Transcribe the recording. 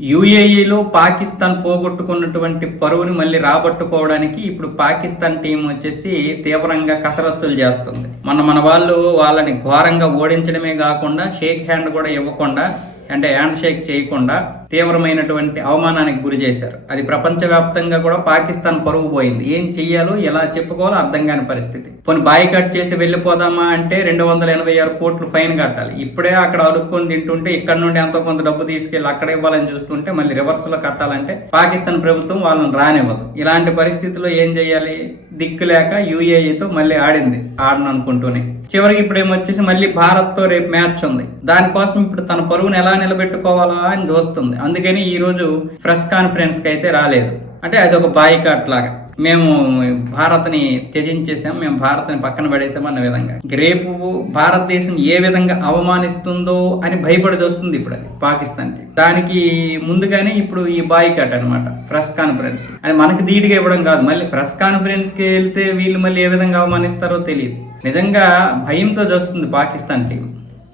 యుఏఈలో పాకిస్తాన్ పోగొట్టుకున్నటువంటి పరువుని మళ్ళీ రాబట్టుకోవడానికి ఇప్పుడు పాకిస్తాన్ టీం వచ్చేసి తీవ్రంగా కసరత్తులు చేస్తుంది. మన మన వాళ్ళు వాళ్ళని ఘోరంగా ఓడించడమే కాకుండా షేక్ హ్యాండ్ కూడా ఇవ్వకుండా అంటే హ్యాండ్ షేక్ చేయకుండా తీవ్రమైనటువంటి అవమానానికి గురి చేశారు. అది ప్రపంచవ్యాప్తంగా కూడా పాకిస్తాన్ పరువు పోయింది. ఏం చెయ్యాలో ఎలా చెప్పుకోవాలో అర్థం కాని పరిస్థితి. పోనీ బాయ్ కట్ చేసి వెళ్ళిపోదామా అంటే రెండు వందల ఎనభై ఆరు కోట్లు ఫైన్ కట్టాలి. ఇప్పుడే అక్కడ అడుక్కొని తింటుంటే ఇక్కడ నుండి ఎంతో కొంత డబ్బు తీసుకెళ్ళి అక్కడ ఇవ్వాలని చూస్తుంటే మళ్ళీ రివర్స్లో కట్టాలంటే పాకిస్తాన్ ప్రభుత్వం వాళ్ళని రానివ్వదు. ఇలాంటి పరిస్థితిలో ఏం చేయాలి దిక్కు లేక యుఏఈతో మళ్ళీ ఆడింది ఆడను అనుకుంటూనే. చివరికి ఇప్పుడు ఏమొచ్చేసి మళ్ళీ భారత్తో రేపు మ్యాచ్ ఉంది. దానికోసం ఇప్పుడు తన పరువును ఎలా నిలబెట్టుకోవాలా అని చూస్తుంది అందుకని ఈరోజు ప్రెస్ కాన్ఫరెన్స్కి అయితే రాలేదు. అంటే అది ఒక బాయికాట్ లాగా. మేము భారత్ని త్యజించేసాం మేము భారత్ని పక్కన పడేసాం అన్న విధంగా. రేపు భారతదేశం ఏ విధంగా అవమానిస్తుందో అని భయపడి చూస్తుంది ఇప్పుడు అది పాకిస్తాన్కి. దానికి ముందుగానే ఇప్పుడు ఈ బాయ్కాట్ అనమాట ప్రెస్ కాన్ఫరెన్స్ అది మనకి ధీటుగా ఇవ్వడం కాదు మళ్ళీ ప్రెస్ కాన్ఫరెన్స్కి వెళ్తే వీళ్ళు మళ్ళీ ఏ విధంగా అవమానిస్తారో తెలియదు నిజంగా భయంతో చూస్తుంది పాకిస్తాన్ టీం